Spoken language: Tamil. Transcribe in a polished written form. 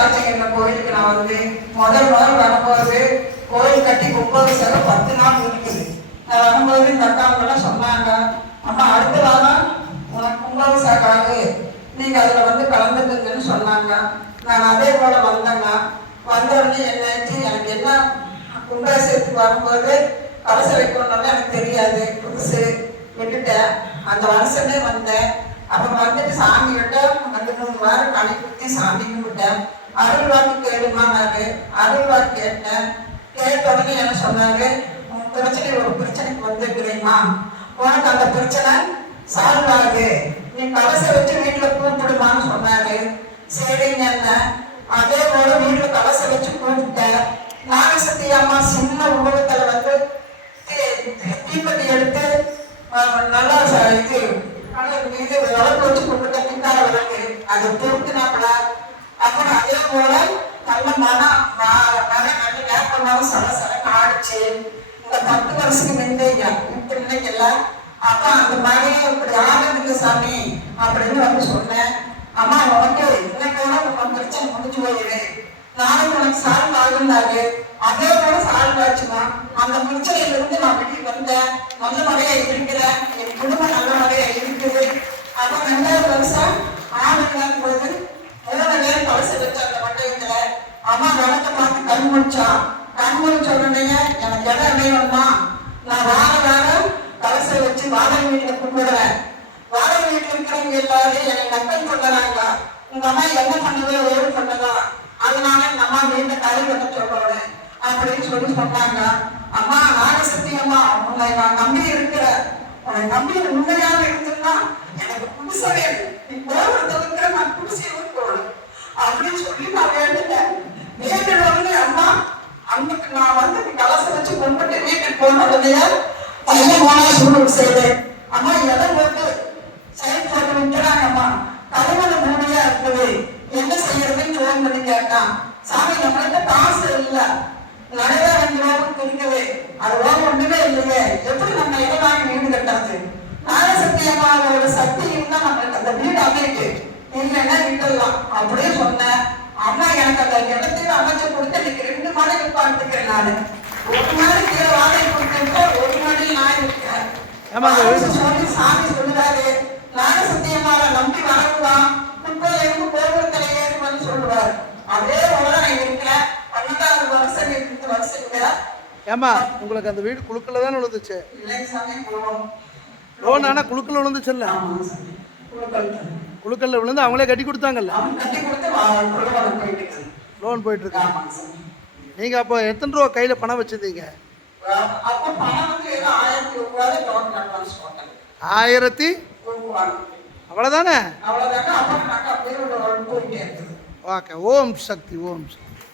ராஜகேந்திர கோயிலுக்கு நான் வந்து முதல் வரும்போது கோயில் கட்டி கும்பாபிஷேகம் 10 நாள் இருக்குது. நான் வரும்போது இந்த அக்காவெல்லாம் சொன்னாங்க, அம்மா அடுத்த வாரம் உனக்கு கும்பாபிஷேகம் ஆகு, நீங்க அதுல வந்து கலந்துக்குங்கன்னு சொன்னாங்க. நான் அதே போல வந்தேங்க. வந்த உடனே என்னாச்சு, எனக்கு என்ன கும்பாபிஷேகத்துக்கு வரும்போது கலசம் வைக்கணும்னால எனக்கு தெரியாது, புதுசு விட்டுட்டேன். அந்த வருஷமே வந்தேன். அப்ப வந்துட்டு சாமி கிட்ட 2-3 வாரம் களி குத்தி சாமி கும்பிட்டேன். அருள்வாக்கு கேளுமானாரு. அருள்வாக்கு கேட்டேன். கேட்ட உடனே என்ன சொன்னாரு, உன் பிரச்சனை ஒரு பிரச்சனைக்கு வந்துருக்கிறீமா, உனக்கு அந்த பிரச்சனை சால்வ் ஆகுது, நீ கலசை வச்சு வீட்டுல கூப்பிடுமான்னு சொன்னாரு. சரிங்க என்ன. அதே போல வீட்டுல கலசை வச்சு கூப்பிட்டேன். நாகசக்தி அம்மா சின்ன உருவத்துல வந்து தீப்பெட்டி எடுத்து நல்லா இது விளக்கு வச்சு கும்பிட்டேன். பின்னால விளக்கு அதை பொறுத்துனாப்பட. அப்புறம் அதே போல நல்ல நல்ல வேப்பமாவும் சலசலன்னு ஆடிச்சு. இந்த 10 வருஷத்துக்கு முந்தைய இப்ப இல்லைங்கல்ல. அப்ப அந்த மாதிரி இப்படி ஆனதுக்கு சாமி அப்படின்னு வந்து சொன்னேன். அம்மா உனக்கு இன்னைக்கோட உனக்கு பிரச்சனை முடிஞ்சு போயிரு, நாளைக்கு உனக்கு சால்வ் ஆகுந்தாரு. அதே போல சால்வ் ஆச்சுமா. அந்த பிரச்சனையில இருந்து நான் வெளியே வந்தேன். நல்ல முறையா இருக்கிறேன், என் குடும்பம் நல்ல முறையா இருக்குது. அப்ப 2வது வருஷம் ஆளுநர் போது 3 நேரம் கலசை வச்ச அந்த மண்டபத்துல அம்மா விளக்க பார்த்து கண் முடிச்சான். கண் முடிச்ச உடனே எனக்கு இடம் வேணும்மா, நான் வாரம் கலசை வச்சு வாடகை வீட்டுல கும்பிடுறேன். வாடகை வீட்டுல இருக்கிறவங்க எல்லாரும் என்னை நக்கல் சொல்லுறாங்க, உங்க அம்மா என்ன பண்ணுதோ ஏது பண்ணுதோ, அதனால இந்த அம்மா வீட்டை கரை பண்ண சொல்றேன் அப்படின்னு சொல்லி சொன்னாங்க. அம்மா நாகசக்தி அம்மா, உன்னை நான் நம்பி இருக்கிறேன், உன்னை நம்பி உண்மையாக இருக்குன்னா எனக்கு புதுசவே நீ போகிறதுக்கு நான் புதுசையும் போகணும் அப்படின்னு சொல்லி நான் வேண்டுட்டேன். வேண்டுறவங்க அம்மா அன்னைக்கு நான் வந்து கலசை வச்சு கும்பிட்டு வீட்டுக்கு போன உடனே பையன் போனா சூழல் செய்தேன். அம்மா இடம் போட்டு சைட் போட்டு விட்டுறாங்க. அம்மா தலைவன பூமியா இருக்குது, என்ன செய்யறதுன்னு ஃபோன் பண்ணி கேட்டான். சாமி நம்மகிட்ட காசு இல்லை, நடையா 2 ரூபாய்க்கு இருக்குது, அது ஒண்ணுமே இல்லையே, எப்படி நம்ம இடம் வாங்கி வீடு கட்டாது? நாகசக்தி அம்மாவோட சக்தி இருந்தா நம்மளுக்கு அந்த வீடு அமைக்கு, இல்லைன்னா விட்டுடலாம் அப்படியே சொன்னேன். அம்மா எனக்கு அந்த இடத்தையும் அமைச்சு கொடுத்து இன்னைக்கு 2 மாடி உட்காந்துக்கிறேன். நானு 1 மாடி கீழே வாடகை கொடுத்துருக்க, 1 மாடி நான் இருக்கேன். சொல்லி சாமி சொல்லுறாரு, நாகசக்தி அம்மாவை நம்பி வரலாம், குப்பையிலிருந்து கோபுரத்துல ஏறுவன்னு சொல்லுவாரு. அதே போல நான் இருக்கிறேன். 12வது வருஷம் 8 வருஷம். ஏமா உங்களுக்கு அந்த வீடு குழுக்கல தானே விழுந்துச்சு? லோன் ஆனா குழுக்கல விழுந்துச்சுல்ல? குழுக்கல்ல விழுந்து அவங்களே கட்டி கொடுத்தாங்கல்ல? லோன் போயிட்டு இருக்கு. நீங்க அப்போ எத்தனை ரூபா கையில பணம் வச்சிருந்தீங்க? 1000 அவ்வளவுதானே? ஓகே. ஓம் சக்தி. ஓம் சக்தி.